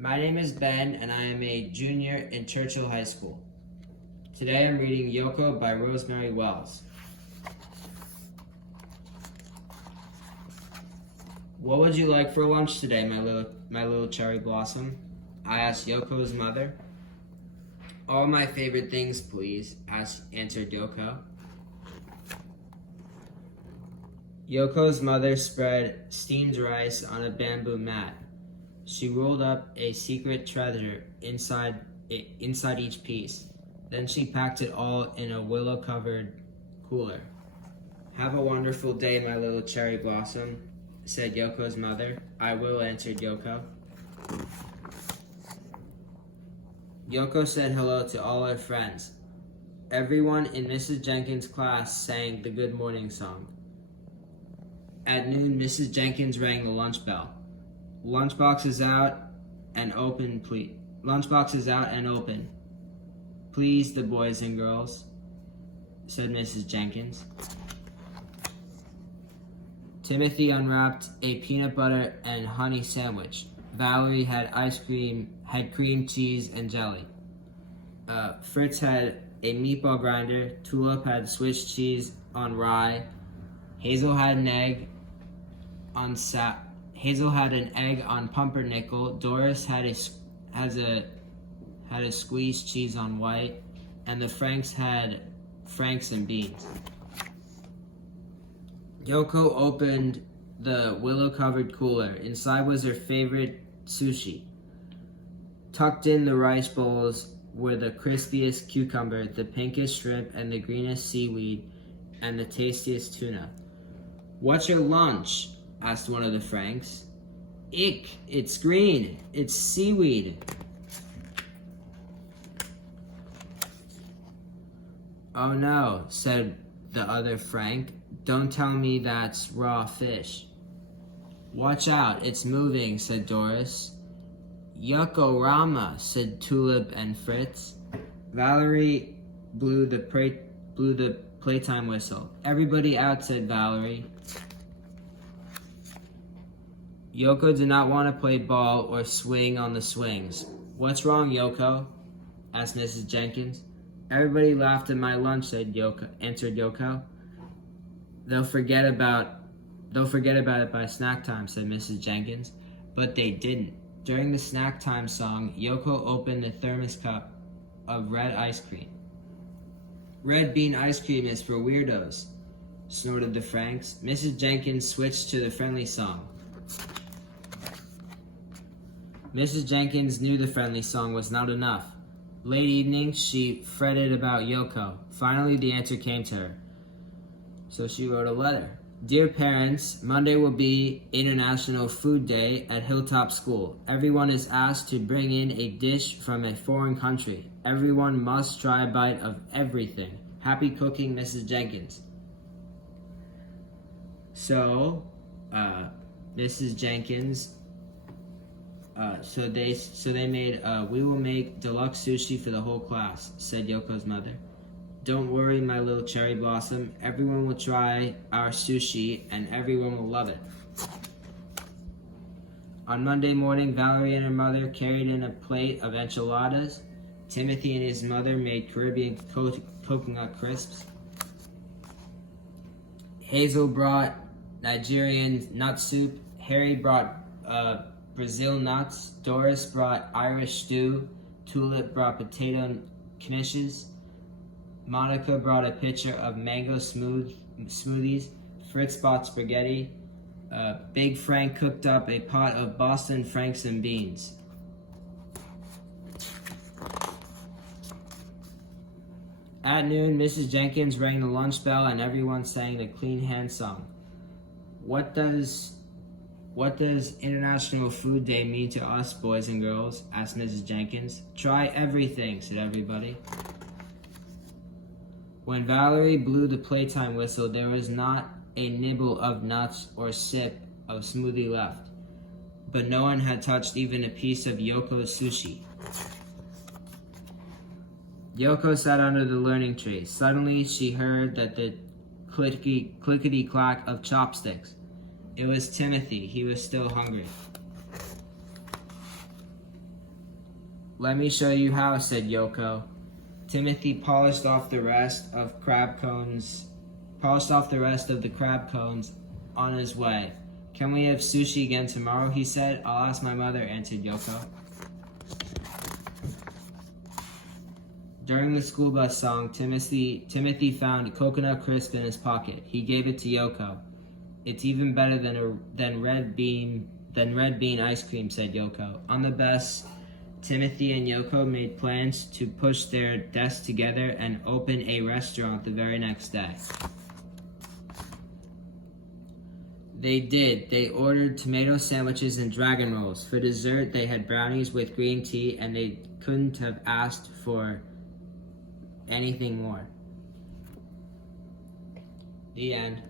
My name is Ben, and I am a junior in Churchill High School. Today I'm reading Yoko by Rosemary Wells. What would you like for lunch today, my little cherry blossom? I asked Yoko's mother. All my favorite things, please, answered Yoko. Yoko's mother spread steamed rice on a bamboo mat. She rolled up a secret treasure inside each piece. Then she packed it all in a willow-covered cooler. Have a wonderful day, my little cherry blossom, said Yoko's mother. I will, answered Yoko. Yoko said hello to all her friends. Everyone in Mrs. Jenkins' class sang the good morning song. At noon, Mrs. Jenkins rang the lunch bell. Lunchbox is out and open, please. Lunchbox is out and open. Please, the boys and girls, said Mrs. Jenkins. Timothy unwrapped a peanut butter and honey sandwich. Valerie had cream, cheese, and jelly. Fritz had a meatball grinder. Tulip had Swiss cheese on rye. Hazel had an egg on pumpernickel. Doris had a squeezed cheese on white, and the Franks had Franks and beans. Yoko opened the willow-covered cooler. Inside was her favorite sushi. Tucked in the rice bowls were the crispiest cucumber, the pinkest shrimp, and the greenest seaweed, and the tastiest tuna. What's your lunch? Asked one of the Franks. Ick, it's green. It's seaweed. Oh no, said the other Frank. Don't tell me that's raw fish. Watch out, it's moving, said Doris. Yucko Rama, said Tulip and Fritz. Valerie blew the playtime whistle. Everybody out, said Valerie. Yoko did not want to play ball or swing on the swings. What's wrong, Yoko? Asked Mrs. Jenkins. Everybody laughed at my lunch, answered Yoko. They'll forget about it by snack time, said Mrs. Jenkins. But they didn't. During the snack time song, Yoko opened the thermos cup of red ice cream. Red bean ice cream is for weirdos, snorted the Franks. Mrs. Jenkins switched to the friendly song. Mrs. Jenkins knew the friendly song was not enough. Late evening, she fretted about Yoko. Finally, the answer came to her. So she wrote a letter. Dear parents, Monday will be International Food Day at Hilltop School. Everyone is asked to bring in a dish from a foreign country. Everyone must try a bite of everything. Happy cooking, Mrs. Jenkins. So, Mrs. Jenkins, so they made, we will make deluxe sushi for the whole class, said Yoko's mother. Don't worry, my little cherry blossom. Everyone will try our sushi, and everyone will love it. On Monday morning, Valerie and her mother carried in a plate of enchiladas. Timothy and his mother made Caribbean coconut crisps. Hazel brought Nigerian nut soup. Harry brought Brazil nuts. Doris brought Irish stew. Tulip brought potato knishes. Monica brought a pitcher of mango smoothies. Fritz bought spaghetti. Big Frank cooked up a pot of Boston Franks and beans. At noon, Mrs. Jenkins rang the lunch bell and everyone sang the Clean Hands song. What does International Food Day mean to us, boys and girls? Asked Mrs. Jenkins. Try everything, said everybody. When Valerie blew the playtime whistle, there was not a nibble of nuts or sip of smoothie left. But no one had touched even a piece of Yoko's sushi. Yoko sat under the learning tree. Suddenly, she heard the clickety-clack of chopsticks. It was Timothy. He was still hungry. Let me show you how, said Yoko. Timothy polished off the rest of the crab cones on his way. Can we have sushi again tomorrow, he said. I'll ask my mother, answered Yoko. During the school bus song, Timothy found a coconut crisp in his pocket. He gave it to Yoko. It's even better than red bean ice cream, said Yoko. On the bus, Timothy and Yoko made plans to push their desks together and open a restaurant the very next day. They did. They ordered tomato sandwiches and dragon rolls. For dessert, they had brownies with green tea, and they couldn't have asked for anything more. The end.